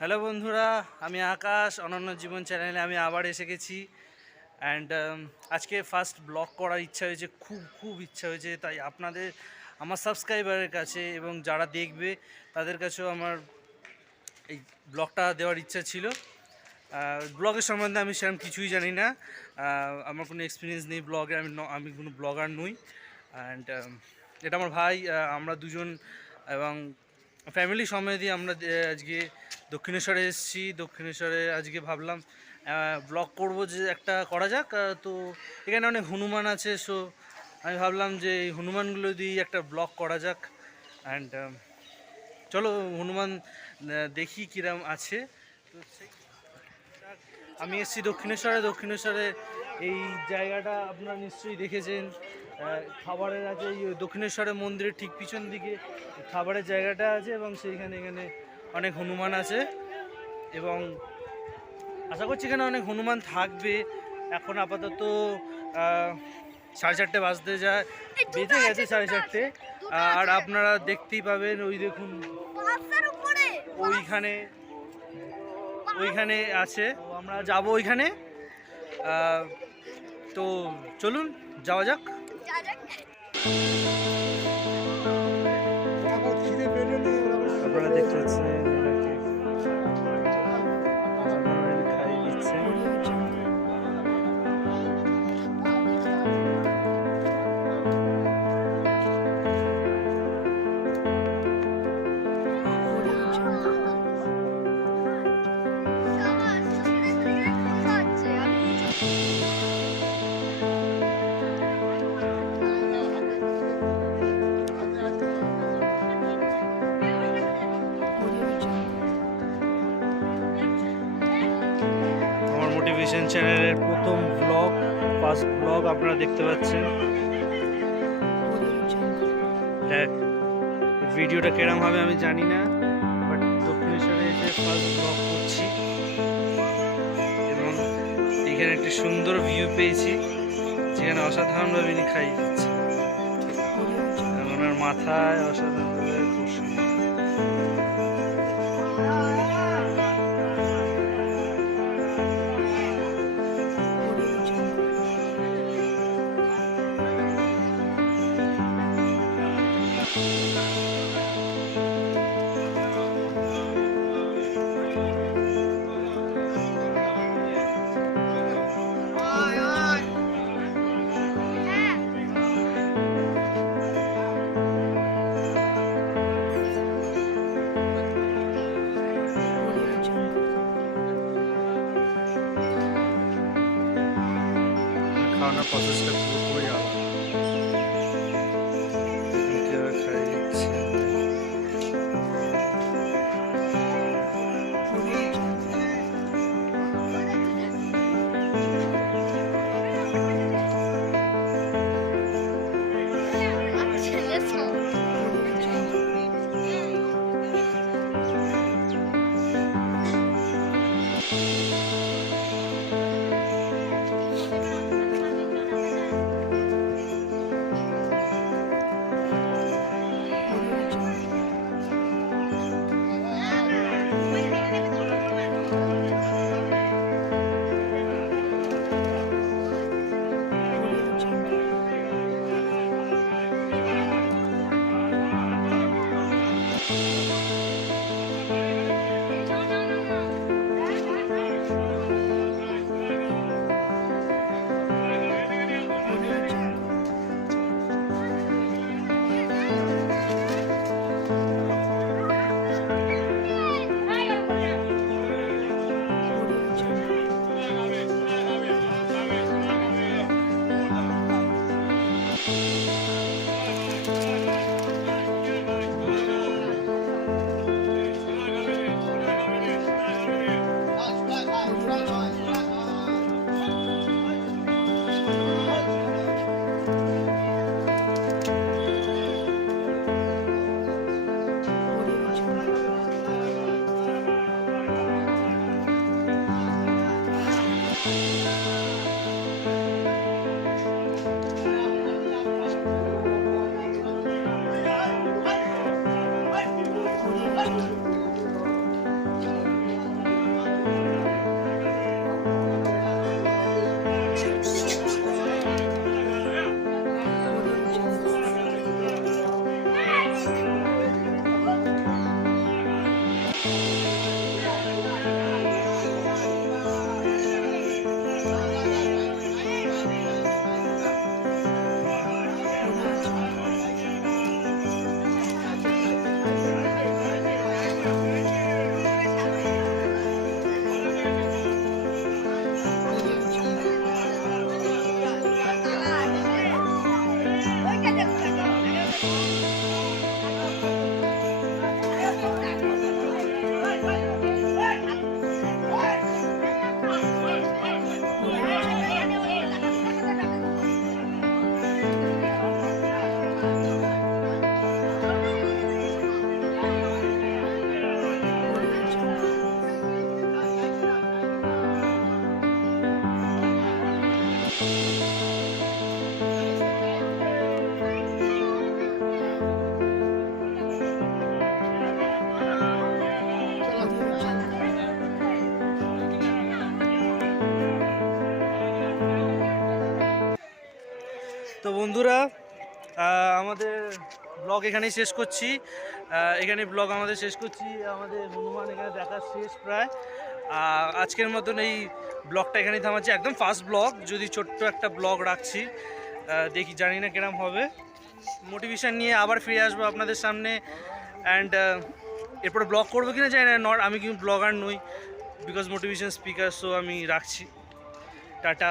Hello বন্ধুরা, আমি আকাশ অনন্য জীবন চ্যানেলে আমি আবার এসে গেছি। অ্যান্ড আজকে ফার্স্ট ব্লগ করার ইচ্ছা হয়েছে, খুব ইচ্ছা হয়েছে। তাই আমার সাবস্ক্রাইবারের কাছে এবং যারা দেখবে তাদের কাছেও আমার এই ব্লগটা দেওয়ার ইচ্ছা ছিল। ব্লগের সম্বন্ধে আমি সেরকম কিছুই জানি না, আমার কোনো এক্সপিরিয়েন্স নেই ব্লগে। আমি কোনো ব্লগার নই। অ্যান্ড এটা আমার ভাই, আমরা দুজন এবং ফ্যামিলি সমেতই আমরা আজকে দক্ষিণেশ্বরে এসেছি। দক্ষিণেশ্বরে আজকে ভাবলাম ব্লগ করব, যে একটা করা যাক। তো এখানে অনেক হনুমান আছে, সো আমি ভাবলাম যে এই হনুমানগুলো দিয়েই একটা ব্লগ করা যাক। অ্যান্ড চলো হনুমান দেখি কিরম আছে। তো আমি এসেছি দক্ষিণেশ্বরে এই জায়গাটা আপনারা নিশ্চয়ই দেখেছেন। খাবারের আছে, এই দক্ষিণেশ্বরের মন্দিরের ঠিক পিছন দিকে খাবারের জায়গাটা আছে এবং এখানে অনেক হনুমান আছে এবং আশা করছি এখানে অনেক হনুমান থাকবে। এখন আপাতত 4:30 বাজতে বেজে গেছে 4:30। আর আপনারা দেখতেই পাবেন, ওই দেখুন ওইখানে আছে। আমরা যাব ওইখানে। তো চলুন যাওয়া যাক। আপনারা দেখতে পাচ্ছেন খাইয়ে দিচ্ছে। মোটিভেশন চ্যানেলের প্রথম ফার্স্ট ব্লগ আপনারা দেখতে পাচ্ছেন। ভিডিওটা কেরম হবে আমি জানি না, বাট দক্ষিণেশ্বরে এসে ফার্স্ট ব্লগ করছি এবং এখানে একটি সুন্দর ভিউ পেয়েছি, যেখানে অসাধারণভাবে ইনি খাইয়ে দিচ্ছে। ওনার মাথায় অসাধারণভাবে খুব সুন্দর। খাওয়ানোর প্রসেসটা পুরোপুরি আলাদা। খাইয়ে দিচ্ছে। তো বন্ধুরা আমাদের ব্লগ এখানেই শেষ করছি। এখানে ব্লগ আমাদের শেষ করছি, আমাদের হনুমান এখানে দেখা শেষ প্রায়। আজকের মতন এই ব্লগটা এখানেই থামাচ্ছি, একদম ফার্স্ট ব্লগ, যদি ছোট্ট একটা ব্লগ রাখছি। দেখি, জানি না কিরম হবে। মোটিভেশন নিয়ে আবার ফিরে আসবো আপনাদের সামনে। অ্যান্ড এরপরে ব্লগ করবো কিনা জানি না, আমি কিন্তু ব্লগার নই, বিকজ মোটিভেশন স্পিকার। সো আমি রাখছি, টাটা।